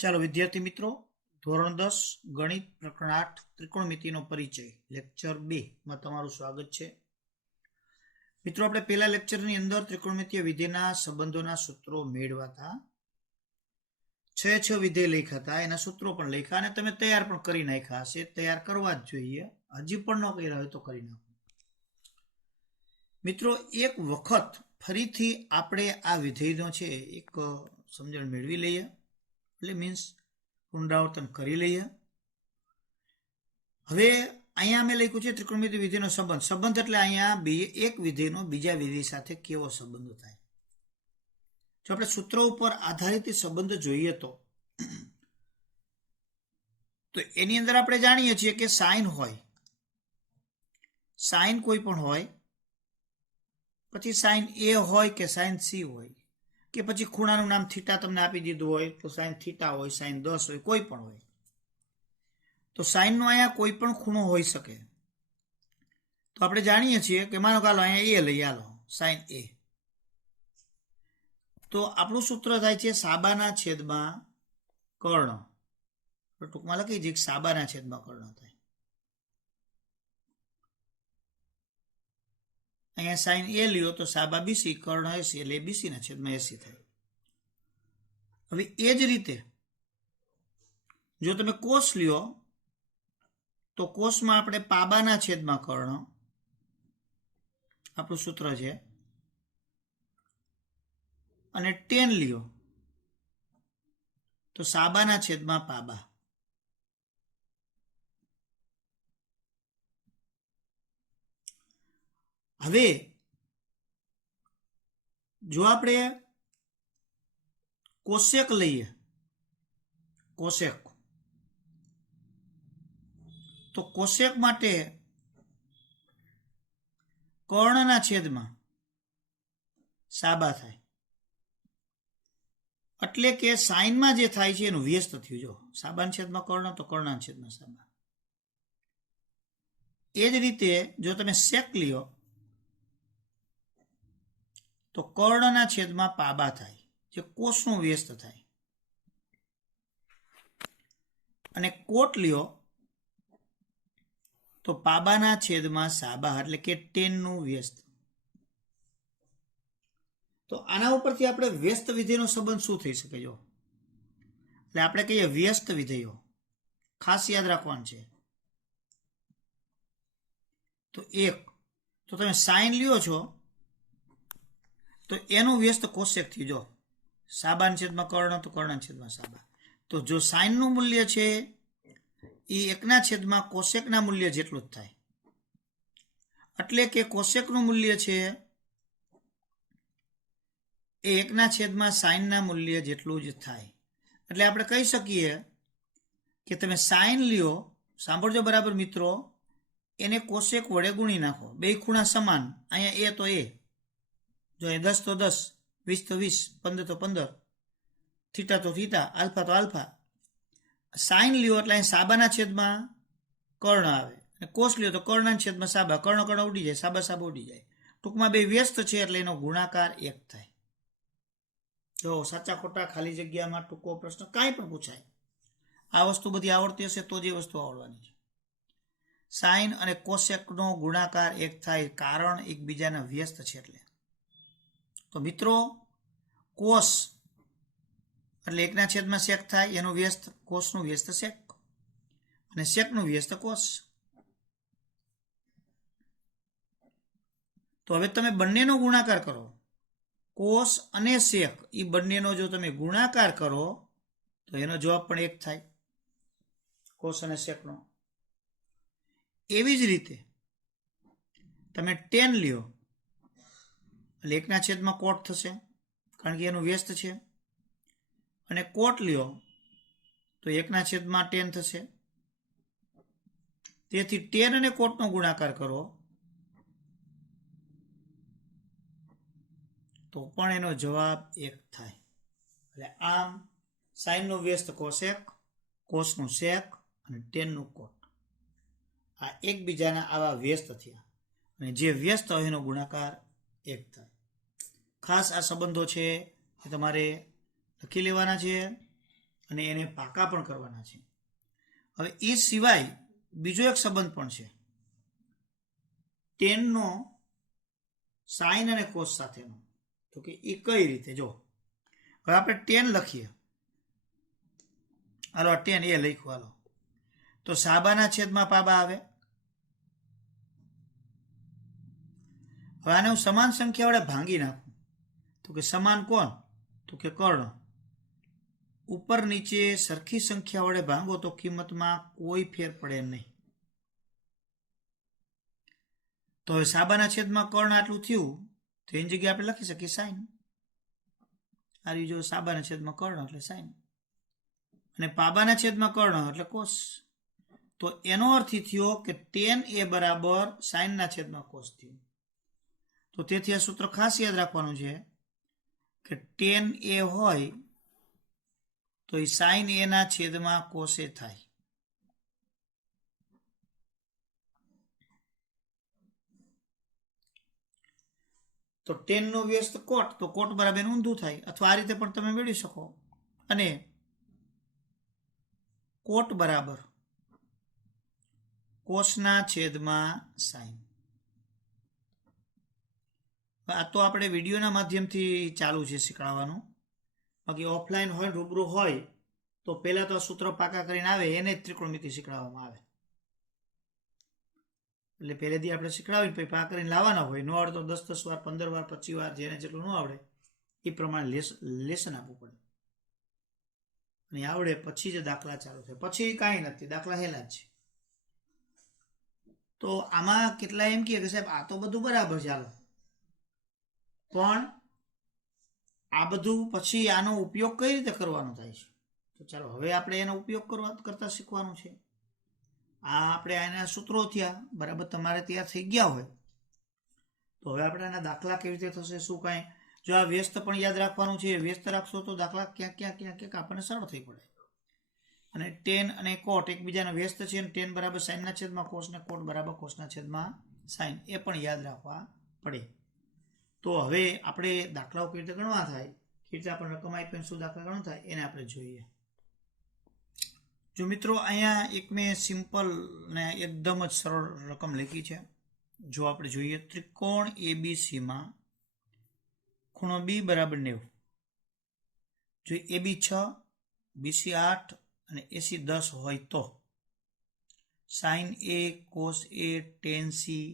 ચાલો વિદ્યાર્થી મિત્રો, ધોરણ 10 ગણિત પ્રકરણ 8 ત્રિકોણમિતિનો પરિચય લેક્ચર 2 માં તમારું સ્વાગત છે. મિત્રો, આપણે પહેલા લેક્ચરની અંદર ત્રિકોણમિતિય વિધેયના સંબંધોના સૂત્રો મેળવ્યા હતા. 6 વિધેય લખ્યા હતા, એના સૂત્રો પણ લખ્યા અને તમે તૈયાર પણ કરી નાખ્યા હશે. તૈયાર કરવા જ જોઈએ. હજી પણ ન કર્યા હોય તો કરી નાખો. મિત્રો, એક વખત ફરીથી આપણે આ વિધેયનો છે એક સમજણ મેળવી લઈએ. એટલે મીન્સ પુનરાવર્તન કરી લઈએ. હવે અહીંયા અમે લખ્યું છે ત્રિકોણમિતિ વિધેયનો સંબંધ એટલે અહીંયા એક વિધેયનો બીજા વિધેય સાથે કેવો સંબંધ થાય. જો આપણે સૂત્ર ઉપર આધારિત સંબંધ જોઈએ તો એની અંદર આપણે જાણીએ છીએ કે સાઇન હોય, સાઇન કોઈ પણ હોય, પછી સાઇન એ હોય કે સાઇન સી હોય, કે પછી ખૂણાનું નામ થીટા તમને આપી દીધું હોય તો સાઇન થીટા હોય, સાઇન 10 હોય, કોઈ પણ હોય. તો સાઇનનો અહીંયા કોઈ પણ ખૂણો હોઈ શકે. તો આપણે જાણીએ છીએ કે માનો કે અહીંયા એ લઈ આલો, સાઇન એ. તો આપણું સૂત્ર થાય છે સાબાના છેદમાં કર્ણ. ટૂંકમાં લખી દઈએ સાબાના છેદમાં કર્ણ થાય. અહીંયા સાઇન એ લ્યો તો સાબા બીસી, કર્ણ 80 એટલે બીસી ના છેદમાં 80 થાય. હવે એ જ રીતે જો તમે કોસ લ્યો તો કોસમાં આપણે પાબાના છેદમાં કર્ણ, આપણું સૂત્ર છે, અને ટેન લ્યો તો સાબાના છેદમાં પાબા. હવે જો આપણે કોશેક લઈએ, કોશેક, તો કોશેક માટે કર્ણના છેદમાં સાબા થાય. એટલે કે સાઇનમાં જે થાય છે એનું વ્યસ્ત થયું. જો સાબાના છેદમાં કર્ણ તો કર્ણના છેદમાં સાબા. એ જ રીતે જો તમે સેક લ્યો તો કર્ણના છેદમાં પાબા થાય, જે કોષનું વ્યસ્ત થાય. અને કોટ લ્યો તો પાબાના છેદમાં સાબા, એટલે કે ટેનનું વ્યસ્ત. તો આના ઉપરથી આપણે વ્યસ્ત વિધેયનો સંબંધ શું થઈ શકે? જો એટલે આપણે કહીએ વ્યસ્ત વિધેયો, ખાસ યાદ રાખવાનું છે. તો એક તો તમે સાઇન લ્યો છો તો એનું વ્યસ્ત કોશેક થયું. જો સાબાના છેદમાં કર્ણ તો કર્ણના છેદમાં સાબા. તો જો સાઇનનું મૂલ્ય છે એ 1/છેદમાં કોશેકના મૂલ્ય જેટલું જ થાય. એટલે કે કોશેકનું મૂલ્ય છે એ 1/છેદમાં સાઇનના મૂલ્ય જેટલું જ થાય. એટલે આપણે કહી શકીએ કે તમે સાઇન લ્યો, સાંભળજો બરાબર મિત્રો, એને કોશેક વડે ગુણી નાખો. બે ખૂણા સમાન, અહીંયા એ તો એ, જો એ 10 તો 10, 20 તો 20, 15 તો 15, થીટા તો થીટા, આલ્ફા તો આલ્ફા. સાઇન લ્યો એટલે અહીં સાબાના છેદમાં કર્ણ આવે, અને કોસ લ્યો તો કર્ણના છેદમાં સાબા. કર્ણ કર્ણ ઉડી જાય, સાબા સાબા ઉડી જાય. ટૂંકમાં બે વ્યસ્ત છે એટલે એનો ગુણાકાર 1 થાય. જો સાચા ખોટા, ખાલી જગ્યામાં, ટૂંકો પ્રશ્ન કાંઈ પણ પૂછાય, આ વસ્તુ બધી આવડતી હશે તો જ એ વસ્તુ આવડવાની છે. સાઇન અને કોશેકનો ગુણાકાર 1 થાય, કારણ એકબીજાના વ્યસ્ત છે એટલે. તો મિત્રો, કોસ એટલે 1/છેદમાં સેક થાય, એનું વ્યસ્ત કોસનું વ્યસ્ત સેક, અને સેકનું વ્યસ્ત કોસ. તો હવે તમે બંનેનો ગુણાકાર કરો, કોસ અને સેક, એ બંનેનો જો તમે ગુણાકાર કરો તો એનો જવાબ પણ 1 થાય, કોસ અને સેકનો. એવી જ રીતે તમે ટેન લ્યો એટલે 1/છેદમાં કોટ થશે, કારણ કે એનું વ્યસ્ત છે. અને કોટ લ્યો તો 1/છેદમાં ટેન થશે. તેથી ટેન અને કોટનો ગુણાકાર કરો તો પણ એનો જવાબ 1 થાય. એટલે આમ સાઇનનું વ્યસ્ત કોશેક, કોસનું સેક અને ટેનનું કોટ, આ એકબીજાના આવા વ્યસ્ત થયા, અને જે વ્યસ્ત હોય એનો ગુણાકાર 1 થાય. ખાસ આ સંબંધો છે એ તમારે લખી લેવાના છે. અને એને પાકા પણ કરવાના છે. હવે એ સિવાય બીજો એક સંબંધ પણ છે ટેનનો સાઇન અને કોસ સાથેનો. તો કે એ કઈ રીતે? જો હવે આપણે ટેન લખીએ, હાલો ટેન એ લખ્યું, હાલો તો સાબાના છેદમાં પાબા આવે. હવે આને હું સમાન સંખ્યા વડે ભાંગી નાખું તો કે સમાન કોણ? તો કે કર્ણ. ઉપર નીચે સરખી સંખ્યા વડે ભાંગો તો કિંમતમાં કોઈ ફેર પડે નહીં. તો હવે સાબાના છેદમાં કર્ણ આટલું થયું તો એની જગ્યાએ આપણે લખી શકીએ સાઈન. આવી જો સાબાના છેદમાં કર્ણ એટલે સાઈન અને પાબાના છેદમાં કર્ણ એટલે કોસ. તો એનો અર્થ થયો કે ટેન એ બરાબર સાઈનના છેદમાં કોસ થયું. તો તેથી આ સૂત્ર ખાસ યાદ રાખવાનું છે કે ટેન એ હોય તો એ સાઈન એના છેદમાં કોસે થાય. તો ટેન નો વ્યસ્ત કોટ, તો કોટ બરાબર એનું ઊંધું થાય, અથવા આ રીતે પણ તમે મેળવી શકો. અને કોટ બરાબર કોસના છેદમાં સાઈન. આ તો આપણે વિડીયોના માધ્યમથી ચાલુ છે શીખવાડવાનું. બાકી ઓફલાઈન હોય, રૂબરૂ હોય તો પહેલા તો સૂત્ર પાકા કરીને આવે એને જ ત્રિકોણમિતિ શીખવાડવામાં આવે. એટલે પહેલેથી આપણે શીખવાડીને પછી પાકા કરીને લાવવાના હોય. ન આવડે તો 10-10 વાર, 15 વાર, 25 વાર, જેને જેટલું ન આવડે એ પ્રમાણે લેસન આપવું પડે. અને આવડે પછી જ દાખલા ચાલુ થાય. પછી કાંઈ નથી, દાખલા હેલા જ છે. તો આમાં કેટલા એમ કહે કે સાહેબ આ તો બધું બરાબર છે, હાલો પણ આ બધું પછી આનો ઉપયોગ કઈ રીતે કરવાનો થાય છે? તો ચાલો હવે આપણે એનો ઉપયોગ કરતા શીખવાનું છે. આ આપણે આના સૂત્રો થયા બરાબર, તમારે તૈયાર થઈ ગયા હોય તો હવે આપણે આના દાખલા કેવી રીતે થશે, શું કાંઈ. જો આ વ્યસ્ત પણ યાદ રાખવાનું છે, વ્યસ્ત રાખશો તો દાખલા ક્યાંક આપણને સરળ થઈ પડે. અને ટેન અને કોટ એકબીજાના વ્યસ્ત છે, અને ટેન બરાબર સાઈનના છેદમાં કોસ ને કોટ બરાબર કોસના છેદમાં સાઈન, એ પણ યાદ રાખવા પડે. તો હવે આપણે દાખલાઓ કેવી રીતે ગણવા થાય, કેવી રીતે આપણે રકમ આપીને શું દાખલા ગણવા થાય એને આપણે જોઈએ. જો મિત્રો અહીંયા એક મેં સિમ્પલ ને એકદમ જ સરળ રકમ લખી છે. જો આપણે જોઈએ ત્રિકોણ એબીસીમાં ખૂણો બી બરાબર 90, જો એબી 6, બીસી 8 અને એસી 10 હોય તો sine A, cos A, tan C,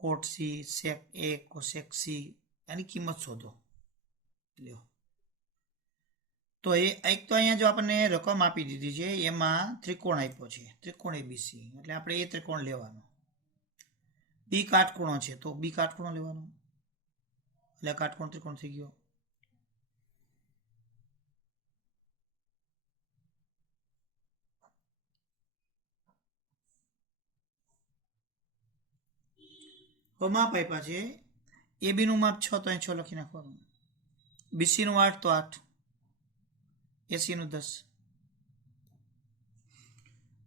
cot C, sec A, cosec C એની કિંમત શોધો. લ્યો તો એ એક તો અહીંયા જો આપણને રકમ આપી દીધી છે, એમાં ત્રિકોણ આપ્યો છે, ત્રિકોણ એબીસી, એટલે આપણે એ ત્રિકોણ લેવાનો. બી કાટખૂણો છે તો બી કાટખૂણો લેવાનો, એટલે કાટખૂણો ત્રિકોણ થઈ ગયો. હવે માપ આપ્યા છે, એબી નું માપ 6 તો અહીં 6 લખી નાખવાનું, બીસી નું 8 તો 8, એસી નું 10.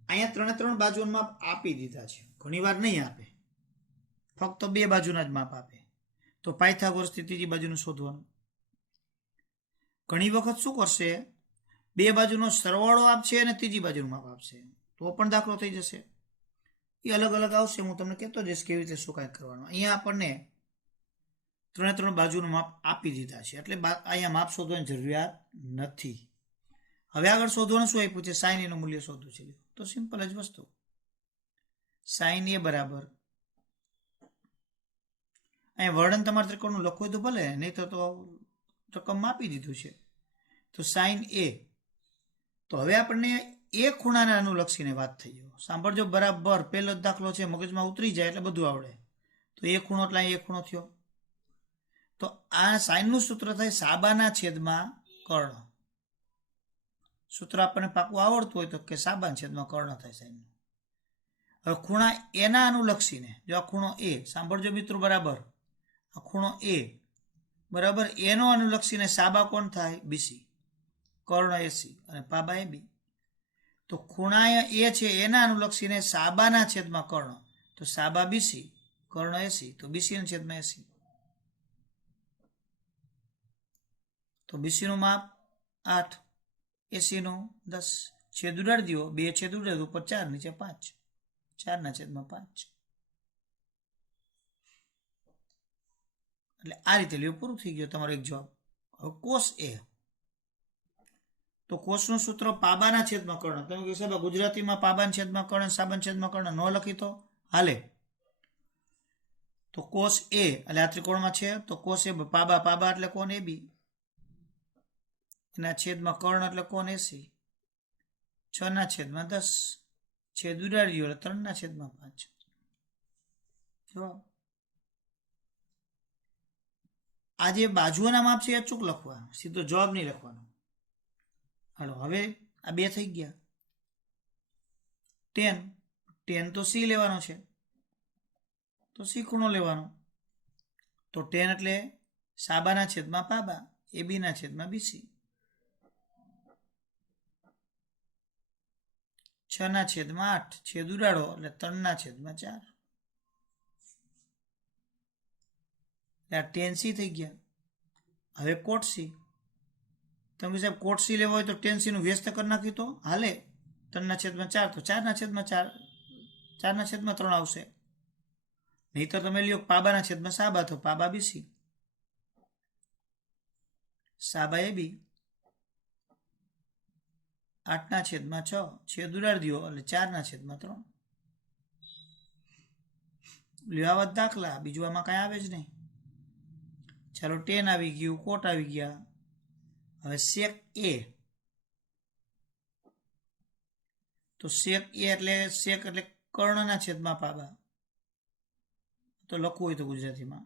અહીંયા 3 બાજુનું માપ આપી દીધા છે, ઘણી વાર નહીં આપે, ફક્ત 2 બાજુના જ માપ આપે. તો પાયથાગોરસથી ત્રીજી બાજુનું શોધવાનું. ઘણી વખત શું કરશે, 2 બાજુનો સરવાળો આપશે અને ત્રીજી બાજુનું માપ આપશે, તો પણ દાખલો થઈ જશે. એ અલગ અલગ આવશે, હું તમને કહેતો જઈશ કેવી રીતે શું કાંઈ કરવાનું. અહીંયા આપણને 3 બાજુનું માપ આપી દીધા છે, એટલે અહીંયા માપ શોધવાની જરૂરિયાત નથી. હવે આગળ શોધવાનું શું આપ્યું છે, સાઈન એનું મૂલ્ય શોધવું છે. તો સિમ્પલ જ વસ્તુ, સાઈન એ બરાબર, અહીંયા વર્ણન તમારે ત્રિકોણનું લખવું હોય તો ભલે, નહીં તો રકમ આપી દીધું છે. તો સાઈન એ, તો હવે આપણને એ ખૂણાને અનુલક્ષીને વાત થઈ ગયો. સાંભળજો બરાબર, પહેલો જ દાખલો છે, મગજમાં ઉતરી જાય એટલે બધું આવડે. તો એ ખૂણો એટલે એ ખૂણો થયો. તો આ સાઈનનું સૂત્ર થાય સાબાના છેદમાં કર્ણ. સૂત્ર આપણને પાકું આવડતું હોય તો કે સાબાના છેદમાં કર્ણ થાય સાઈનનું. હવે ખૂણા એના અનુલક્ષીને, જો આ ખૂણો એ, સાંભળજો મિત્રો બરાબર, આ ખૂણો એ બરાબર એનો અનુલક્ષીને સાબા કોણ થાય, બીસી, કર્ણ એસી અને પાબા એ બી. તો ખૂણા એ છે એના અનુલક્ષીને સાબાના છેદમાં કર્ણ, તો સાબા બીસી, કર્ણ એસી, તો બીસી ના છેદમાં એસી. તો બીસી નું માપ 8, 80 નો 10 છેદ ઉડાડી દો, 2 છેદ ઉડાડી દો, ઉપર 4 નીચે 5, 4/5. એટલે આ રીતે લ્યો, પૂરું થઈ ગયું તમારો એક જવાબ. હવે કોસ એ, તો કોસનું સૂત્ર પાબાના છેદમાં કર્ણ. તમે કહો સાહેબ ગુજરાતીમાં પાબાના છેદમાં કર્ણ, સાબાના છેદમાં કર્ણ ન લખી તો હાલે. તો કોસ એ એટલે આ ત્રિકોણમાં છે, તો કોસ એ પાબા, પાબા એટલે કોણ એ બી, એના છેદમાં કર્ણ એટલે કોણ એસી, 6/10 છેદ ઉડાડી એટલે 3/5. જવાબ. આ જે બાજુઓના માપ છે એ અચૂક લખવા, સીધો જવાબ નહીં લખવાનો. હાલો, હવે આ 2 થઈ ગયા. 10 તો સી લેવાનો છે, તો સી ખૂણો લેવાનો. તો 10 એટલે સાબાના છેદમાં પાબા, એ બીના છેદમાં બીસી, 6/8 છેદ ઉડાડો એટલે 3/4. આ 10C થઈ ગયા. હવે કોટ સી. તમે સાહેબ કોટ સી લેવા હોય તો 10C નું વ્યસ્ત કરી નાખી તો હાલે. 3/4 તો 4/3 આવશે. નહીં તો તમે લ્યો પાબાના છેદમાં સાબા, તો પાબા બીસી, સાબા એ બી, 8/6 છેદ ઉડાડી દો એટલે 4/3. લ્યો આવા દાખલા, બીજું આમાં કાંઈ આવે જ નહીં. ચાલો 10 આવી ગયું, કોટ આવી ગયા. હવે સેક એ, તો સેક એ એટલે કર્ણના છેદમાં પાબા. તો લખવું હોય તો ગુજરાતીમાં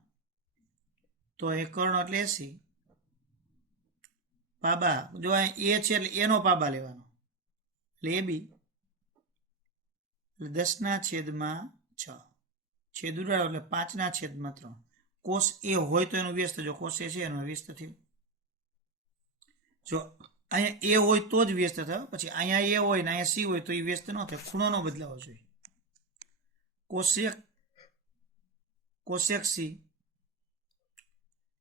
તો એ કર્ણ એટલે 80, પાબા જો અહીંયા એ છે એટલે એનો પાબા લેવાનો, એટલે એ બી, એટલે 10/6 છેદ ઉડાડો એટલે 5/3. કોસ એ હોય તો એનું વ્યસ્ત, જો કોસ એ છે એનું વ્યસ્ત થયું. જો અહીંયા એ હોય તો જ વ્યસ્ત થયો, પછી અહીંયા એ હોય ને અહીંયા સી હોય તો એ વ્યસ્ત ન થાય, ખૂણો ન બદલાવો જોઈએ. કોસેક સી,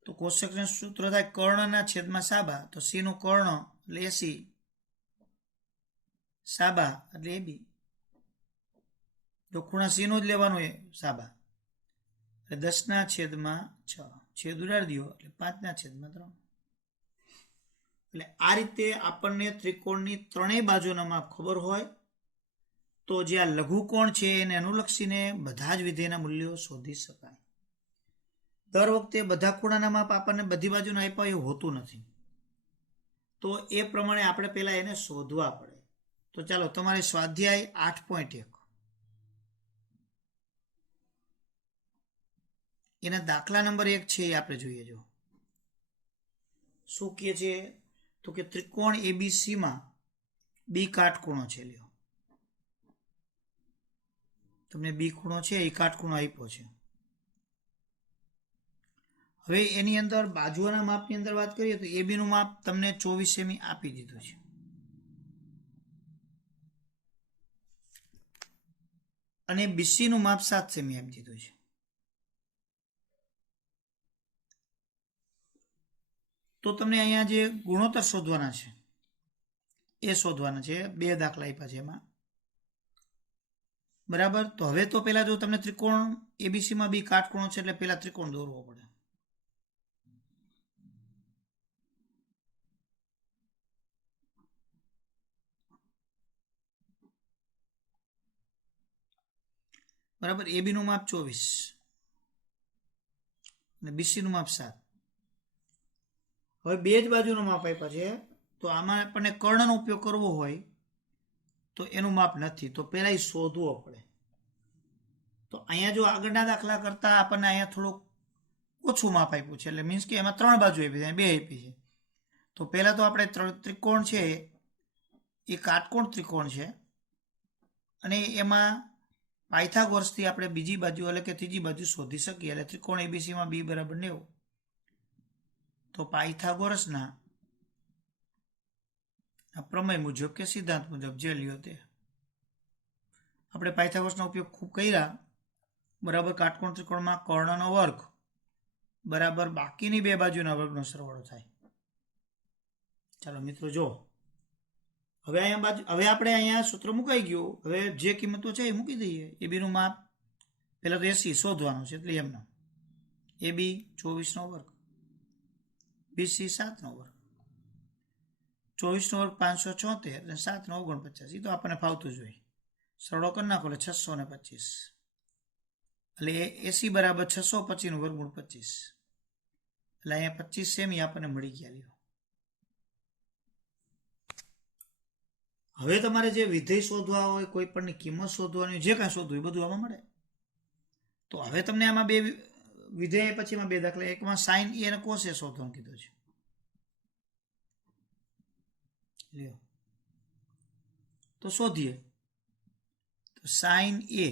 તો કોસેકનું સૂત્ર થાય કર્ણના છેદમાં સાબા, તો સી નું કર્ણ એટલે એસી, સાબા એટલે એ બી. જો ખૂણા સી નું જ લેવાનું એ સાબા, એટલે 10/6 છેદ ઉડાડી દો એટલે 5/3. એટલે આ રીતે આપણને ત્રિકોણની ત્રણેય બાજુના માપ ખબર હોય તો જે આ લઘુકોણ છે એને અનુલક્ષીને બધા જ વિધેયના મૂલ્યો શોધી શકાય. દર વખતે બધા ખૂણાના માપ આપણને બધી બાજુના આપ્યા એવું હોતું નથી, તો એ પ્રમાણે આપણે પહેલા એને શોધવા પડે. તો ચાલો તમારે સ્વાધ્યાય 8.1 એના દાખલા નંબર 1 છે એ આપણે જોઈએ. જો શું કહે છે, તો કે ત્રિકોણ એબીસીમાં બી કાટખૂણો છે. લ્યો, તમને બી ખૂણો છે એ કાટખૂણો આપ્યો છે. હવે એની અંદર બાજુઓના માપની અંદર વાત કરીએ તો એબી નું માપ તમને 24 સેમી આપી દીધું છે, અને બીસી નું માપ 7 સેમી આપી દીધું છે. તો તમને અહીંયા જે ગુણોત્તર શોધવાના છે એ શોધવાના છે. 2 દાખલા આપ્યા છે એમાં, બરાબર. તો હવે તો પહેલા જો તમને ત્રિકોણ એબીસીમાં બી કાટખૂણો છે એટલે પહેલા ત્રિકોણ દોરવો પડે. બરાબર, એબી નું માપ 24 અને બીસી નું માપ 7. હવે 2 જ બાજુનું માપ આપ્યા છે, તો આમાં આપણને કર્ણનો ઉપયોગ કરવો હોય તો એનું માપ નથી, તો પહેલા એ શોધવો પડે. તો અહીંયા જો આગળના દાખલા કરતા આપણને અહીંયા થોડુંક ઓછું માપ આપ્યું છે, એટલે મીન્સ કે એમાં 3 બાજુ આપી છે, 2 આપી છે. તો પહેલા તો આપણે ત્રિકોણ છે એ કાટકોણ ત્રિકોણ છે, અને એમાં પાયથાગોરસથી આપણે બીજી બાજુ એટલે કે ત્રીજી બાજુ શોધી શકીએ. એટલે ત્રિકોણ એબીસીમાં બી બરાબર 90, તો પાયથાગોરસના પ્રમેય મુજબ કે સિદ્ધાંત મુજબ જે લ્યો તે આપણે પાયથાગોરસનો ઉપયોગ ખૂબ કર્યા. બરાબર, કાટકોણ ત્રિકોણમાં કર્ણનો વર્ગ બરાબર બાકીની 2 બાજુના વર્ગનો સરવાળો થાય. ચાલો મિત્રો જો હવે અહીંયા બાજુ હવે આપણે અહીંયા સૂત્ર મુકાઈ ગયું. હવે જે કિંમતો છે એ મૂકી દઈએ. એ બીનું માપ પહેલાં તો 80 શોધવાનું છે, એટલે એમના એ બી 24નો વર્ગ, BC 7નો વર્ગ, 24નો વર્ગ 576 અને 7નો 49. એ તો આપણને ફાવતું જ હોય. સરળો કરી નાખો એટલે 625. એટલે એસી બરાબર 625 વર્ગમૂળ 25. એટલે અહીંયા 25 સેમી આપણને મળી ગયા. લ્યો, હવે તમારે જે વિધેય શોધવા હોય, કોઈ પણની કિંમત શોધવાની હોય, જે કાંઈ શોધવું એ બધું આમાં મળે. તો હવે તમને આમાં બે વિધેય પછીમાં બે દાખલા, એકમાં સાઇન એ અને કોસ એ શોધવાનું કીધું છે. લ્યો, તો શોધીએ. તો સાઇન એ,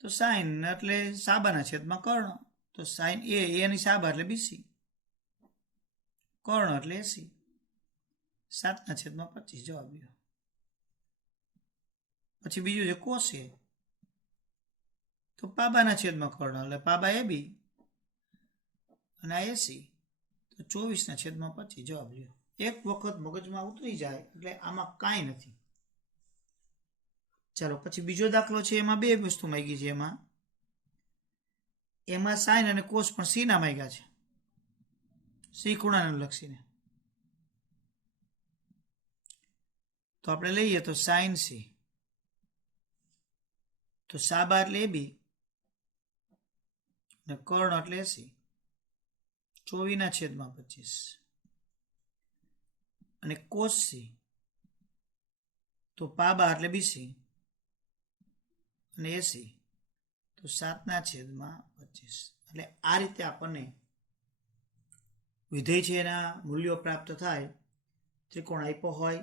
તો સાઇન એટલે સાબાના છેદમાં કર્ણ. તો સાઇન એ એની સાબા એટલે બીસી, કર્ણ એટલે 80, 7/25 જવાબ લ્યો. પછી બીજું છે કોસ એ, તો પાબાના છેદમાં કર્ણ એટલે પાબા એ બી અને આ 80, તો 24/25 જવાબ લ્યો. એક વખત મગજમાં ઉતરી જાય એટલે આમાં કાંઈ નથી. ચાલો પછી બીજો દાખલો છે. એમાં બે વસ્તુ માંગી છે. એમાં સાઇન અને કોસ પણ સી ના માંગ્યા છે, સી ખૂણાને લક્ષીને. તો આપણે લઈએ તો સાઇન સી, તો સાબા એટલે એ બી અને કર્ણ એટલે 80, 24/25 અને કોસ સી, તો પાબા એટલે બીસી અને 80, તો 7/25. એટલે આ રીતે આપણને વિધેય છે એના મૂલ્યો પ્રાપ્ત થાય. ત્રિકોણ આપ્યો હોય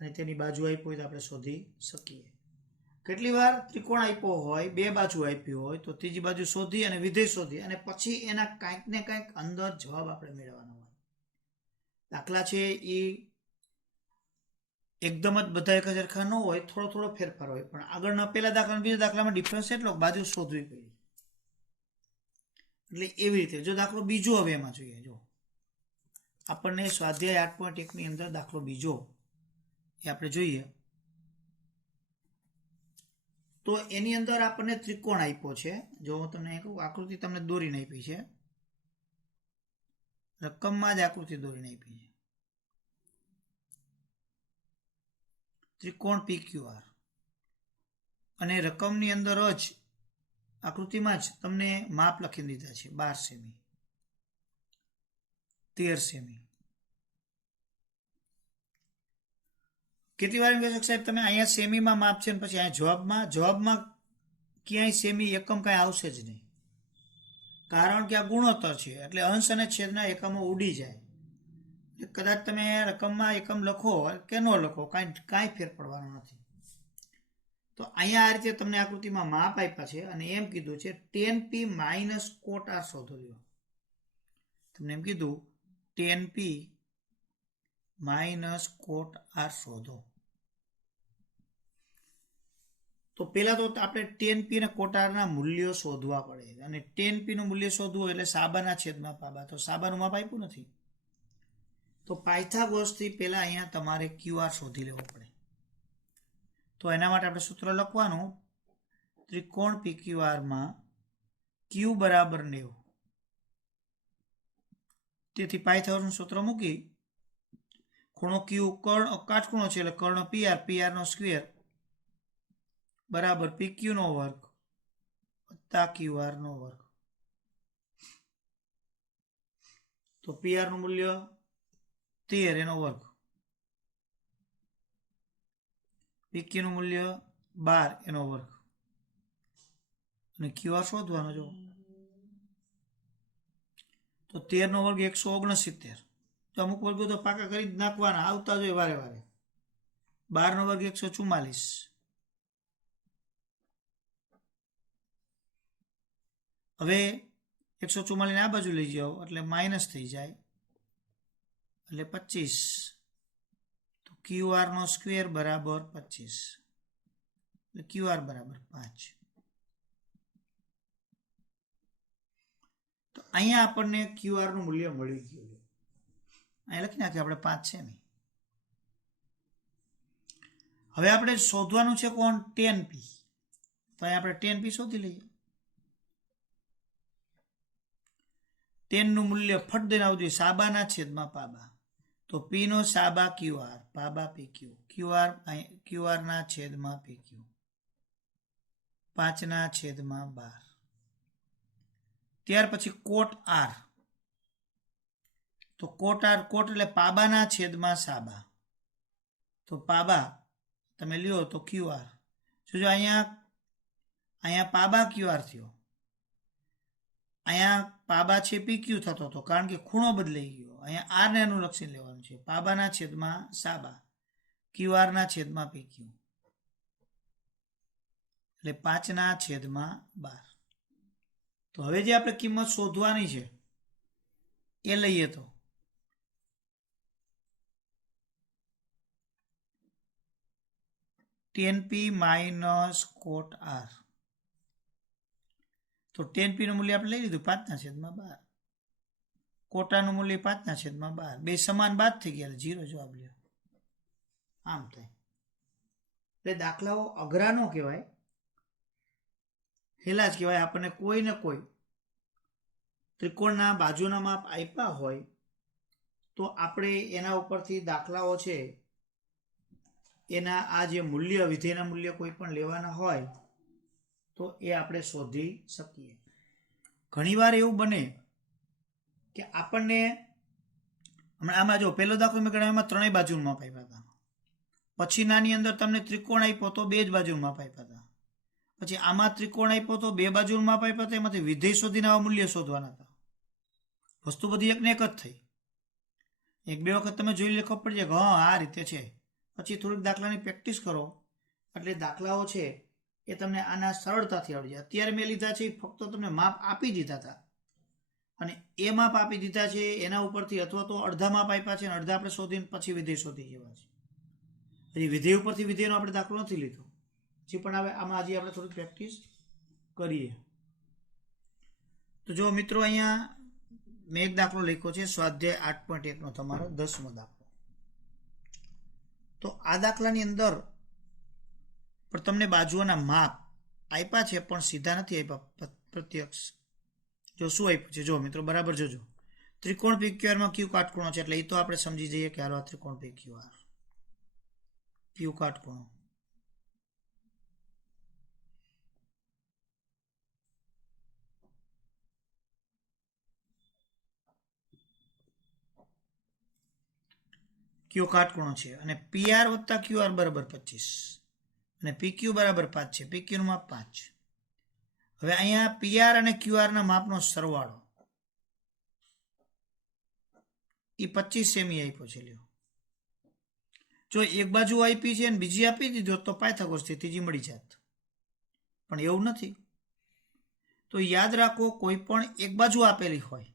અને તેની બાજુ આપી હોય તો આપણે શોધી શકીએ. કેટલી વાર ત્રિકોણ આપ્યો હોય, બે બાજુ આપી હોય, તો ત્રીજી બાજુ શોધી અને વિધેય શોધી અને પછી એના કાંઈક ને કાંઈક અંદર જવાબ આપણે મેળવવાનો હોય. દાખલા છે એ એકદમ જ બધા એક સરખા ન હોય, થોડો થોડો ફેરફાર હોય, પણ આગળના પહેલા દાખલા બીજા દાખલામાં ડિફરન્સ એટલો બાજુ શોધવી પડી. એટલે એવી રીતે જો દાખલો બીજો હવે એમાં જોઈએ, જો આપણને સ્વાધ્યાય 8.1 ની અંદર દાખલો બીજો એ આપણે જોઈએ, તો એની અંદર આપણને ત્રિકોણ આપ્યો છે. જો હું તમને કહું, આકૃતિ તમને દોરીને આપી છે, રકમમાં જ આકૃતિ દોરીને આપી છે. ત્રિકોણ PQR અને રકમની અંદર જ આકૃતિમાં જ તમને માપ લખી દીધા છે. 12 સેમી, 13 સેમી. કેટલી વાર કહી શકો સાહેબ તમે અહીંયા સેમીમાં માપ છે ને પછી અહીંયા જવાબમાં ક્યાંય સેમી એકમ કાંઈ આવશે જ નહીં, કારણ કે આ ગુણોત્તર છે. એટલે અંશ અને છેદના એકમો ઉડી જાય. કદાચ તમે રકમમાં એકમ લખો કે ન લખો, કાંઈ ફેર પડવાનો નથી. તો અહીંયા આ રીતે તમને આકૃતિમાં માપ આપ્યા છે અને એમ કીધું છે 10p - cot r શોધો. લ્યો, તમને એમ કીધું 10p - cot r શોધો. તો પહેલા તો આપણે 10p અને cot r ના મૂલ્યો શોધવા પડે. અને 10p નું મૂલ્ય શોધવું એટલે સાબાના છેદમાં પાબા. તો સાબાનું માપ આપ્યું નથી, તો પાયથાગોરસથી પહેલા અહીંયા તમારે QR શોધી લેવો પડે. તો એના માટે આપણે સૂત્ર લખવાનું, ત્રિકોણ PQR માં Q બરાબર 90. તેથી પાયથાગોરસનું સૂત્ર મૂકી, ખૂણો Q કાટખૂણો છે એટલે કર્ણ PR, PR નો સ્ક્વેર બરાબર PQ નો વર્ગ વત્તા QR નો વર્ગ. તો PR નું મૂલ્ય 13 એનો વર્ગ, PQ નું મૂલ્ય 12 એનો વર્ગ અને QR શોધવાનો. જો તો 13 નો વર્ગ 169. તો અમુક વર્ગો તો પાકા કરી જ નાખવાના, આવતા જ હોય વારે વારે. 12 નો વર્ગ 144. હવે 144 આ બાજુ લઈ જાઓ એટલે માઇનસ થઈ જાય એટલે 25. તો QR નો સ્ક્વેર બરાબર 25 એટલે QR બરાબર 5. તો અહીંયા આપણને QR નું મૂલ્ય મળી ગયું. અહીંયા લખી નાખીએ આપણે 5 સેમી. હવે આપણે શોધવાનું છે કોણ? tan p. તો અહીં આપણે tan p શોધી લઈએ. tan નું મૂલ્ય ફટ દઈને આવવું જોઈએ સાબાના છેદમાં પાબા. તો p નો સાબા qr, પાબા pq, qr ના છેદમાં pq, 5/12. ત્યાર પછી કોટ r. તો કોટ r, કોટ એટલે પાબાના છેદમાં સાબા. તો પાબા તમે લ્યો તો qr. જો અહીંયા પાબા qr થયો, અહીંયા પાબા છે pq થતો હતો કારણ કે ખૂણો બદલાઈ ગયો. અહીંયા r ને અનુલક્ષીને લેવાનું છે. પાબાના છેદમાં સાબા, qr ના છેદમાં pq, એટલે 5/12. તો હવે જે આપણે કિંમત શોધવાની છે એ લઈએ તો tan p માઇનસ કોટ r. તો tan p નું મૂલ્ય આપણે લઈ લીધું 5/12. કોટાનું મૂલ્ય 5/12. બે સમાન બાદ થઈ ગયા, 0 જવાબ લ્યો. આમ થાય. એટલે દાખલાઓ અઘરા ન કહેવાય, હેલા જ કહેવાય. આપણને કોઈ ને કોઈ ત્રિકોણના બાજુના માપ આપ્યા હોય તો આપણે એના ઉપરથી દાખલાઓ છે એના આ જે મૂલ્ય, વિધેયના મૂલ્ય કોઈ પણ લેવાના હોય તો એ આપણે શોધી શકીએ. ઘણીવાર એવું બને કે આપણને હમણાં આમાં જો પહેલો દાખલો મેં ગણાવ્યો, એમાં 3 બાજુનું માપ આપ્યા હતા. પછી નાની અંદર તમને ત્રિકોણ આપ્યો તો 2 જ બાજુનું માપ આપ્યા હતા. પછી આમાં ત્રિકોણ આપ્યો તો 2 બાજુનું માપ આપ્યા હતા. એમાંથી વિધેય શોધીને આવા મૂલ્ય શોધવાના હતા. વસ્તુ બધી એકને એક જ થઈ. 1-2 વખત તમે જોઈ લે ખબર પડી જાય કે હા આ રીતે છે. પછી થોડીક દાખલાની પ્રેક્ટિસ કરો એટલે દાખલાઓ છે એ તમને આના સરળતાથી આવડી જાય. અત્યારે મેં લીધા છે ફક્ત તમને માપ આપી દીધા હતા, અને એ માપ આપી દીધા છે એના ઉપરથી અથવા તો અડધા માપ આપ્યા છે અને અડધા આપણે શોધીને પછી વિધેય શોધી જેવા છે. હજી વિધેય ઉપરથી વિધેયનો આપણે દાખલો નથી લીધો. હજી પણ હવે આમાં હજી આપણે થોડી પ્રેક્ટિસ કરીએ. તો જો મિત્રો અહીંયા મેં એક દાખલો લખ્યો છે, સ્વાધ્યાય 8.1નો તમારો 10મો દાખલો. તો આ દાખલાની અંદર પણ તમને બાજુઓના માપ આપ્યા છે પણ સીધા નથી આપ્યા, પ્રત્યક્ષ. જો શું આપ્યું છે જો મિત્રો બરાબર જોજો. ત્રિકોણ PQRમાં ક્યુ કાટખૂણો છે એટલે એ તો આપણે સમજી જઈએ કે આ ત્રિકોણ PQR, ક્યુ કાટખૂણો. ક્યુ કાટખૂણો છે અને PR વત્તા QR બરાબર 25 અને PQ બરાબર 5 છે. PQ નું માપ 5. હવે અહીંયા PR અને QR ના માપનો સરવાળો એ 25 સેમી આપ્યો છે. લ્યો, જો એક બાજુ આપી છે અને બીજી આપી દીધો તો પાયથાગોરસથી ત્રીજી મળી જાત, પણ એવું નથી. તો યાદ રાખો, કોઈ પણ એક બાજુ આપેલી હોય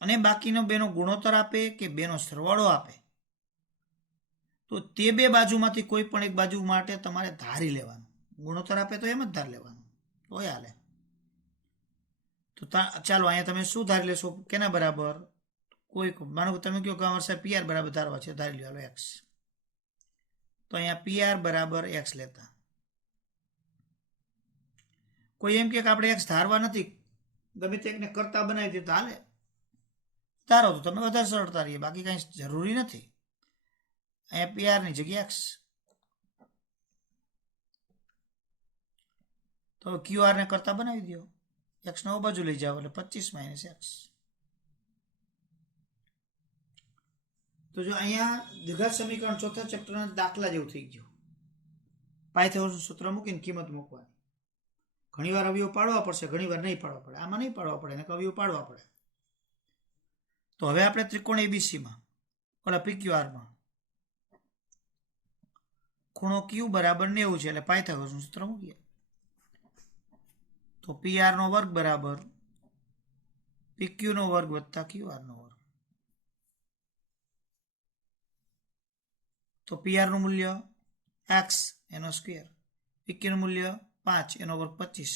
અને બાકીનો બેનો ગુણોત્તર આપે કે બેનો સરવાળો આપે તો તે 2 બાજુમાંથી કોઈ પણ એક બાજુ માટે તમારે ધારી લેવાનું. ગુણોત્તર આપે તો એમ જ ધાર લેવાનું, તો હાલે. તો ચાલો અહીંયા તમે શું ધારી લેશો, કેના બરાબર? કોઈ માનો કે તમે કહો કે અમારે સાહેબ PR બરાબર ધારવા છે, ધારી લો x. તો અહીંયા PR બરાબર x લેતા. કોઈ એમ કે આપણે x ધારવા નથી, ગમે તે એકને કરતા બનાવી દે તો હાલે, ધારો તો તમે વધારે સરળતા રહીએ, બાકી કાંઈ જરૂરી નથી. અહીંયા PR ની જગ્યાએ x. તો QR ને કરતા બનાવી દો, x નો બાજુ લઈ જાઓ એટલે 25 - x. તો જો અહીંયા દ્વિઘાત સમીકરણ ચોથા ચેપ્ટરના દાખલા જેવું થઈ ગયું. પાયથાગોરસનું સૂત્ર મૂકીને કિંમત મૂકવાની. ઘણીવાર અવયવ પાડવા પડશે, ઘણીવાર નહીં પાડવા પડે. આમાં નહીં પાડવા પડે, એને અવયવ પાડવા પડે. તો હવે આપણે ત્રિકોણ ABCમાં ઓલા PQRમાં ખૂણો Q બરાબર 90 છે એટલે પાયથાગોરસનું સૂત્ર મૂકીએ. તો PR નો વર્ગ બરાબર PQ નો વર્ગ વત્તા QR નો વર્ગ. તો PR નું મૂલ્ય x એનો સ્ક્વેર, PQ નું મૂલ્ય 5 એનો વર્ગ 25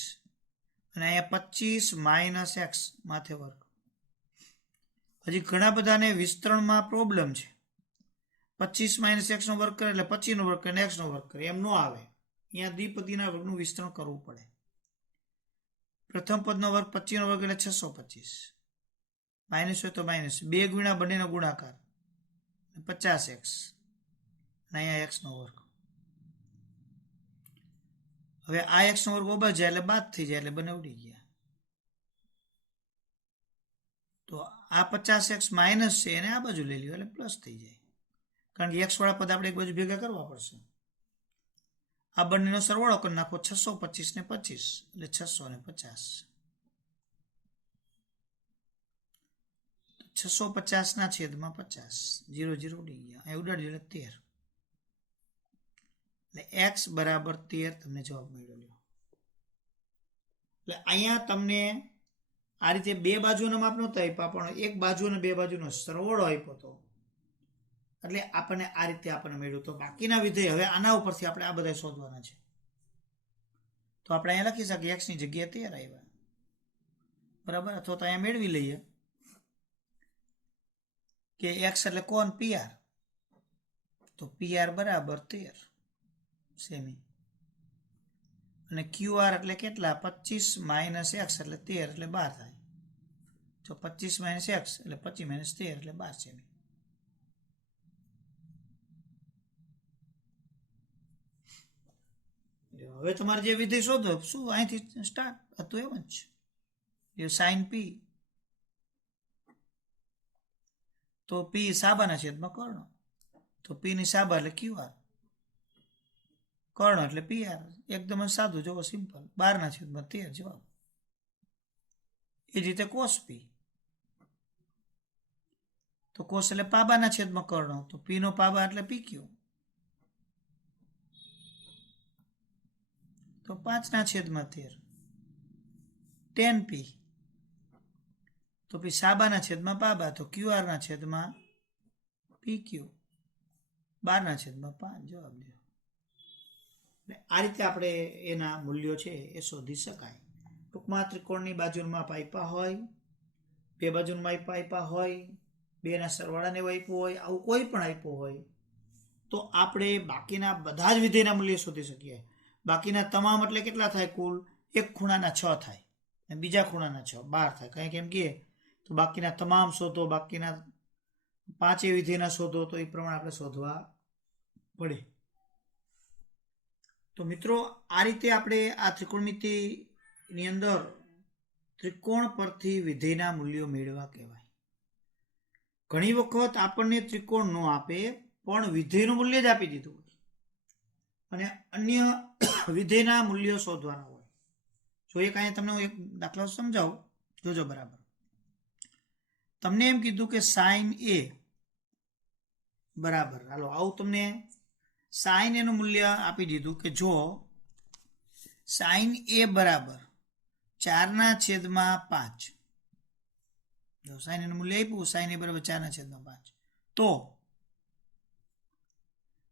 અને અહીંયા 25 - x માથે વર્ગ. હજી ઘણા બધાને વિસ્તરણમાં પ્રોબ્લેમ છે, 25 - x નો વર્ગ કરે એટલે 25 નો વર્ગ કરીને x નો વર્ગ કરે, એમ ન આવે. અહીંયા દ્વિપદીના વર્ગનું વિસ્તરણ કરવું પડે. પ્રથમ પદનો વર્ગ 25 નો વર્ગ એટલે 625, માઇનસ હોય તો માઇનસ, 2 ગુણ્યા બંનેનો ગુણાકાર 50x, અને અહીંયા x નો વર્ગ. હવે આ x નો વર્ગ ઓબા જાય એટલે બાદ થઈ જાય એટલે બંને ઉડી ગયા. તો આ 50x માઇનસ છે એને આ બાજુ લઈ લ્યો એટલે પ્લસ થઈ જાય, કારણ કે x વાળા પદ આપણે એક બાજુ ભેગા કરવા પડશે. આ બંનેનો સરવાળો કરી નાખો, 625 ને 25 એટલે 650. 650 ના છેદમાં 50, 0 0 ઉડી ગયા, અહીં ઉડાડ્યું એટલે 13, એટલે x બરાબર 13 તમને જવાબ મળ્યો. એટલે અહીંયા તમને આ રીતે બે બાજુનો માપ નહોતા આપ્યા, પણ એક બાજુ અને બે બાજુનો સરવાળો આપ્યો હતો, એટલે આપણને આ રીતે આપણને મળ્યું. તો બાકીના વિધેય હવે આના ઉપરથી આપણે આ બધા શોધવાના છે. તો આપણે અહીંયા લખી શકીએ x ની જગ્યાએ 13 આવ્યા, બરાબર. અથવા તો અહીંયા મેળવી લઈએ કે x એટલે કોણ? PR. તો PR બરાબર 13 સેમી, અને QR એટલે કેટલા? 25 - x એટલે 13 એટલે 12 થાય. જો 25 - x એટલે 25 - 13 એટલે 12 સેમી. હવે તમારે જે વિધેય શોધો, શું અહીંથી સ્ટાર્ટ હતું એમ જ છે. સાઇન p, તો p સાબાના છેદમાં કર્ણ, તો p ની સાબા એટલે QR, કર્ણ એટલે PR. એકદમ સાદું, જોવો સિમ્પલ. 12/13 જવાબ. એ જ રીતે કોસ p, તો કોસ એટલે પાબાના છેદમાં કર્ણ, તો p નો પાબા એટલે PQ, તો 5/13 tan p, તો p સાબાના છેદમાં પાબા, તો QR ના છેદમાં PQ, 12/5 જવાબ દો. આ રીતે આપણે એના મૂલ્યો છે એ શોધી શકાય. ટૂંકમાં ત્રિકોણની બાજુનું માપ આપ્યા હોય, બે બાજુનું માપ આપ્યા હોય, બેના સરવાળાને આપ્યું હોય, આવું કોઈ પણ આપ્યું હોય, તો આપણે બાકીના બધા જ વિધેયના મૂલ્ય શોધી શકીએ. બાકીના તમામ એટલે કેટલા થાય? કુલ એક ખૂણાના 6 થાય, અને બીજા ખૂણાના 6 12 થાય. કંઈક એમ કહે તો બાકીના તમામ શોધો, બાકીના 5 વિધેયના શોધો, તો એ પ્રમાણે આપણે શોધવા પડે. તો મિત્રો, આ રીતે આપણે આ ત્રિકોણમિતિની અંદર ત્રિકોણ પરથી વિધેયના મૂલ્યો મેળવવા કહેવાય. ઘણી વખત આપણને ત્રિકોણ ન આપે, પણ વિધેયનું મૂલ્ય જ આપી દીધું હોય, અને અન્ય વિધેયના મૂલ્યો શોધવાના હોય. જો એક અહીંયા તમને હું એક દાખલો સમજાવું, જોજો બરાબર. તમને એમ કીધું કે સાઇન A બરાબર, હાલો આવું તમને સાઇન એનું મૂલ્ય આપી દીધું કે જો સાઇન A બરાબર 4/5, જો સાઇન એનું મૂલ્ય આપ્યું, સાઇન A બરાબર 4/5, તો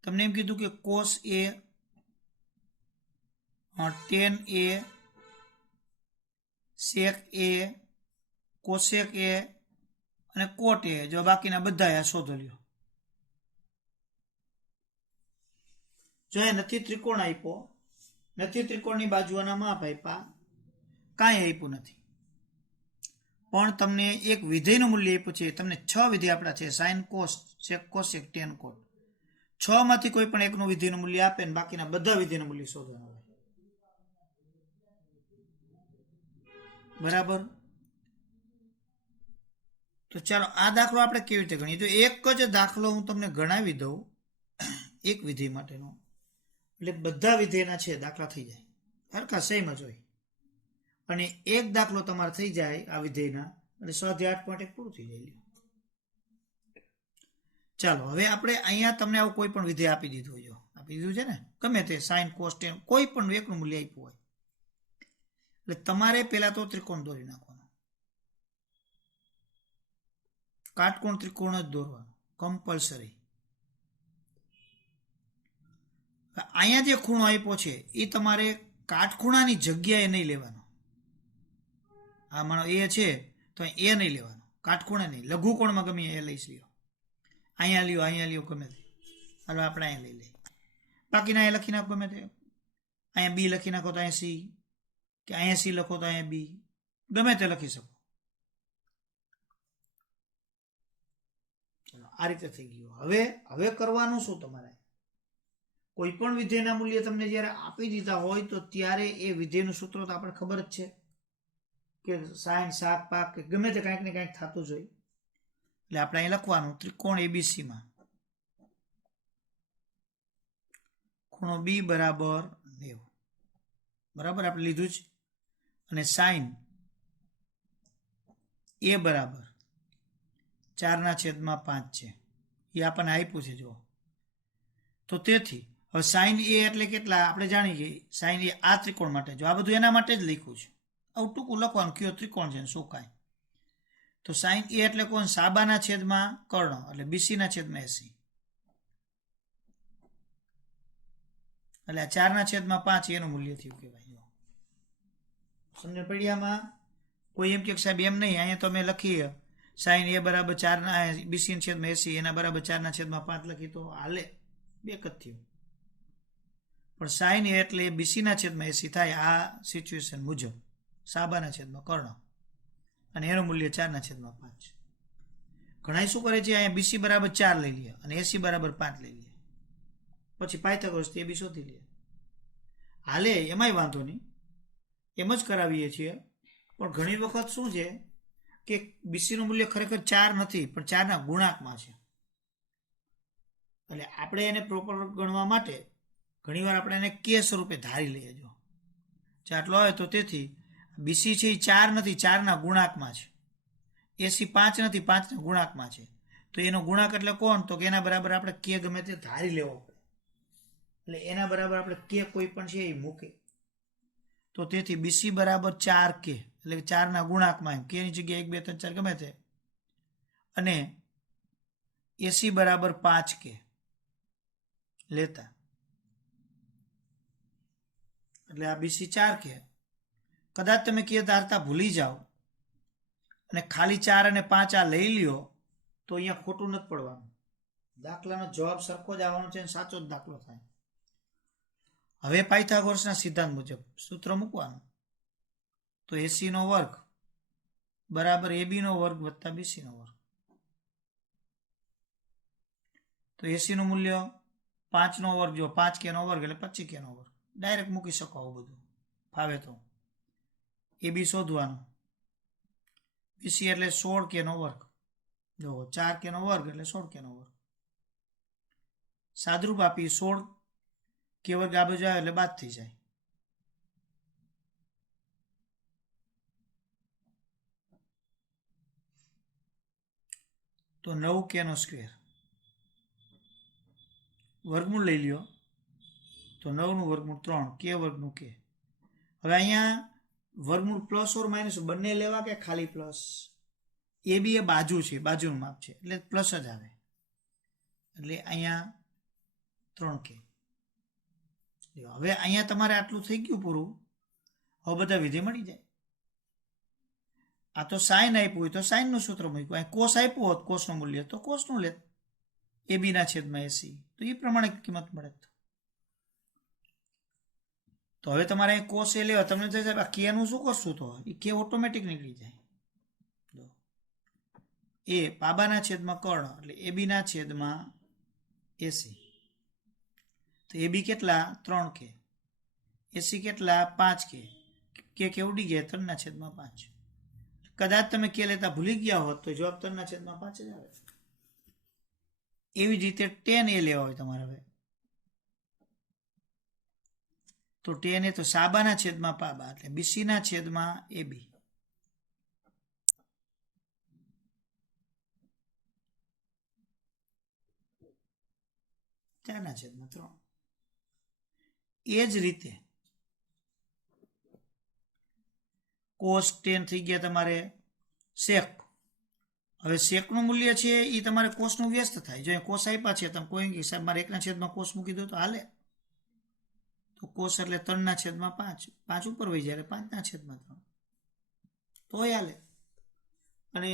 તમને એમ કીધું કે cos A, tan A, sec A, cosec A અને કોટ A, જો બાકીના બધા શોધો લ્યો. જો એ નથી ત્રિકોણ આપ્યો, નથી ત્રિકોણની બાજુઓના માપ આપ્યા, કાંઈ આપ્યું નથી, પણ તમને એક વિધેયનું મૂલ્ય આપ્યું છે. તમને 6 વિધેય આપણા છે, સાઇન, કોસ, સેક, કોસેક, ટેન, કોટ. 6 માંથી કોઈ પણ એકનું વિધેયનું મૂલ્ય આપે ને બાકીના બધા વિધેયનું મૂલ્ય શોધવાનું હોય, બરાબર. તો ચાલો આ દાખલો આપણે કેવી રીતે ગણીએ. તો એક જ દાખલો હું તમને ગણાવી દઉં એક વિધેય માટેનો, એટલે બધા વિધેયના છે દાખલા થઈ જાય, હરખા સેમ જ હોય, અને એક દાખલો તમારે થઈ જાય આ વિધેયના, એટલે સ્વાધ્યાય 8.1 પૂરું થઈ જાય. ચાલો હવે આપણે અહીંયા તમને આવું કોઈ પણ વિધેય આપી દીધું હોય, આપી દીધું છે ને, ગમે તે સાઇન, કોસ, ટેન, કોઈ પણ એકનું મૂલ્ય આપ્યું હોય, એટલે તમારે પહેલા તો ત્રિકોણ દોરી નાખવાનો, કાટકોણ ત્રિકોણ જ દોરવાનો કમ્પલસરી. અહીંયા જે ખૂણો આપ્યો છે એ તમારે કાટખૂણાની જગ્યાએ નહીં લેવાનો. આ માનો એ છે તો એ નહીં લેવાનો, કાટખૂણે નહીં, લઘુકોણમાં ગમે એ લઈ લ્યો, અહીંયા લ્યો, અહીંયા લ્યો, ગમે તે. હાલો આપણે અહીંયા લઈ લઈએ. બાકીના અહીંયા લખી નાખો ગમે તે. અહીંયા બી લખી નાખો તો અહીંયા સી, કે અહીંયા સી લખો તો અહીંયા બી, ગમે તે લખી શકો. ચલો આ રીતે થઈ ગયું. હવે કરવાનું શું તમારે? કોઈ પણ વિધેયના મૂલ્ય તમને જ્યારે આપી દીધા હોય તો ત્યારે એ વિધેયનું સૂત્ર તો આપણે ખબર જ છે કે સાઈન સાત પાક કે ગમે તે કાંઈક ને કાંઈક થતું જ હોય. એટલે આપણે અહીં લખવાનું ત્રિકોણ એબીસીમાં ખૂણો બી બરાબર 90, બરાબર આપણે લીધું જ. અને સાઈન એ બરાબર 4/5 છે, એ આપણને આપ્યું છે જો. તો તેથી હવે સાઈન એ એટલે કેટલા આપણે જાણી ગઈ. સાઈન એ આ ત્રિકોણ માટે, જો આ બધું એના માટે જ લખ્યું છે. આવું ટૂંકું લખવાનું કયો ત્રિકોણ છે શું કાંઈ. તો સાઈન એ એટલે કોણ? સાબાના છેદમાં કર્ણ, એટલે બીસીના છેદમાં 80. એટલે 4/5 એનું મૂલ્ય થયું કહેવાય. સમજણ પડી આમાં? કોઈ એમ કે સાહેબ એમ નહીં, અહીંયા તો અમે લખીએ સાઈન એ બરાબર 4 બીસીના છેદમાં 80 એના બરાબર 4/5 લખી તો હાલે, બે જ થયું. પણ સાઈન એ એટલે બીસીના છેદમાં 80 થાય આ સિચ્યુએશન મુજબ, સાબાના છેદમાં કર્ણ, અને એનું મૂલ્ય 4/5. ઘણા શું કરે છે, અહીંયા બીસી બરાબર 4 લઈ લે અને એસી બરાબર 5 લઈ લે, પછી પાયથાગોરસ એ બી શોધી લે. હાલે, એમાંય વાંધો નહીં, એમ જ કરાવીએ છીએ. પણ ઘણી વખત શું છે કે બીસીનું મૂલ્ય ખરેખર 4 નથી પણ 4ના ગુણાંકમાં છે. એટલે આપણે એને પ્રોપર ગણવા માટે ઘણીવાર આપણે એને કે સ્વરૂપે ધારી લઈએ. જો આટલો હોય તો તેથી બીસી છે એ 4 નથી, 4ના ગુણાંકમાં છે. એસી 5 નથી, 5ના ગુણાંકમાં છે. તો એનો ગુણાંક એટલે કોણ? તો કે એના બરાબર આપણે કે ગમે તે ધારી લેવો પડે. એટલે એના બરાબર આપણે કે કોઈ પણ છે એ મૂકે. તો તેથી બીસી બરાબર 4 કે, એટલે 4ના ગુણાંકમાં, કે ની જગ્યાએ 1 2 3 4 ગમે તે, અને એસી બરાબર 5 કે લેતા, એટલે આ બીસી 4 કે. કદાચ તમે કે ધારતા ભૂલી જાઓ અને ખાલી 4 અને 5 આ લઈ લ્યો તો અહીંયા ખોટું નથી પડવાનું. દાખલાનો જવાબ સરખો જ આવવાનો છે અને સાચો જ દાખલો થાય. હવે પાયથાગોરસના સિદ્ધાંત મુજબ સૂત્ર મૂકવાનું. તો એસી નો વર્ગ બરાબર એબી નો વર્ગ વત્તા બીસી નો વર્ગ. તો એસી નું મૂલ્ય 5 નો વર્ગ, જો 5 કે નો વર્ગ એટલે 25 કે નો વર્ગ. ડાયરેક્ટ મૂકી શકો, આવું બધું ફાવે તો. એબી શોધવાનું, બીસી એટલે 16 કે નો વર્ગ, જો 4 કે નો વર્ગ એટલે 16 કે નો વર્ગ. સાદરૂપ આપી 16 કે વર્ગ આ બાજુ આવે એટલે બાદ થઈ જાય. તો 9 કે નો સ્ક્વેર, વર્ગમૂળ લઈ લ્યો તો 9 નું વર્ગમૂળ 3, કે વર્ગનું કે. હવે અહીંયા વર્ગમૂળ પ્લસ ઓર માઇનસ બંને લેવા કે ખાલી પ્લસ? એ બી એ બાજુ છે, બાજુનું માપ છે એટલે પ્લસ જ આવે. એટલે અહીંયા 3 કે. હવે અહીંયા તમારે આટલું થઈ ગયું પૂરું. હવે બધા વિધેય મળી જાય. આ તો સાઈન આપ્યું હોય તો સાઈનનું સૂત્ર મૂક્યું. અહીં કોસ આપ્યું હોત કોસનું મૂલ્ય તો કોસનું લે, એ બીના છેદમાં એસી, તો એ પ્રમાણે કિંમત મળે. તો હવે તમારે અહીં કોસ એ લેવા, તમને થશે આ કે નું શું કરશું? તો એ કે ઓટોમેટિક નીકળી જાય. એ પાબાના છેદમાં કર્ણ એટલે એ બીના છેદમાં એસી. તો એ બી કેટલા? 3 કે. એસી કેટલા? 5 કે ઉડી ગયા 3/5. કદાચ તમે કે લેતા ભૂલી ગયા હોત તો જવાબ 3/5 જ આવે. એવી જ રીતે 10 એ લેવા હોય તમારે. હવે તો 10 એ તો સાબાના છેદમાં પાબા એટલે બીસીના છેદમાં એબી. ચારના છેદમાં 3. એ જ રીતે કોસ 10 થઈ ગયા તમારે સેક. હવે સેકનું મૂલ્ય છે એ તમારે કોસનું વ્યસ્ત થાય. જો કોસ આપ્યા છે તમે કોઈ કે સાહેબ મારે 1/છેદમાં કોસ મૂકી દો તો હાલે. તો કોસ એટલે 3/5, 5 ઉપર વહી જાય એટલે 5/3 તોય હાલે. અને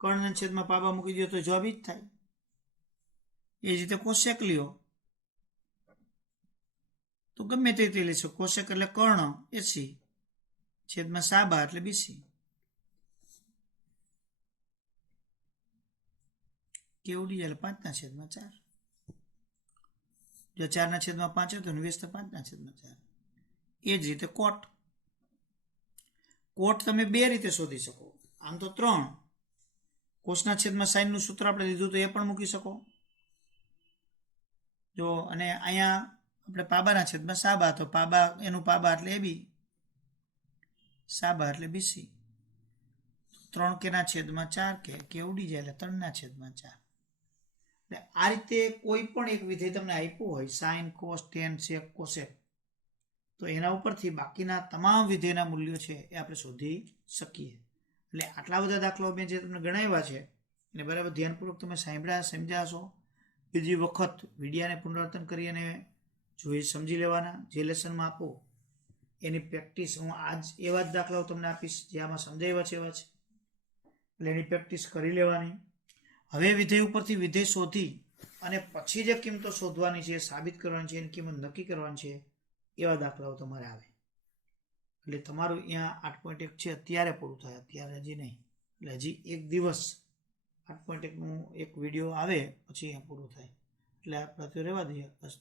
કર્ણના છેદમાં પાબા મૂકી દો તો જવાબ જ થાય. એ જ રીતે કોસ સેક લ્યો તો ગમે તે રીતે લઈશું. કોશેક એટલે કર્ણ 80 છેદમાં સાબા એટલે બીસી. કેવડી એટલે 5/4. જો 4/5 હોય તો 20 તો 5/4. એ જ રીતે કોટ. કોટ તમે બે રીતે શોધી શકો. આમ તો 3. કોસના છેદમાં સાઈનનું સૂત્ર આપણે લીધું તો એ પણ મૂકી શકો. જો અને અહીંયા આપણે પાબાના છેદમાં સાબા, તો પાબા એનું પાબા એટલે એ બી, સાબા એટલે બીસી. 3 કે કેવડી જાય એટલે 3/4. એટલે આ રીતે કોઈ પણ એક વિધેય તમને આપ્યું હોય, સાઇન, કોસ, ટેન, સેક, કોસેક, તો એના ઉપરથી બાકીના તમામ વિધેયના મૂલ્યો છે એ આપણે શોધી શકીએ. એટલે આટલા બધા દાખલાઓ મેં જે તમને ગણાવ્યા છે એને બરાબર ધ્યાનપૂર્વક તમે સમજ્યા હશો. બીજી વખત વિડીયાને પુનરાવર્તન કરી અને જોઈ સમજી લેવાના. જે લેસનમાં આપો એની પ્રેક્ટિસ હું આજ એવા જ દાખલાઓ તમને આપીશ જે આમાં સમજાવ્યા છે એવા છે, એટલે એની પ્રેક્ટિસ કરી લેવાની. હવે વિધેય ઉપરથી વિધેય શોધી અને પછી જે કિંમતો શોધવાની છે, સાબિત કરવાની છે, એની કિંમત નક્કી કરવાની છે, એવા દાખલાઓ તમારે આવે. એટલે તમારું અહીંયા 8.1 છે અત્યારે પૂરું થાય, અત્યારે હજી નહીં. એટલે હજી એક દિવસ 8.1નું એક વિડીયો આવે પછી અહીંયા પૂરું થાય. એટલે આપણે તો રહેવા દઈએ બસ.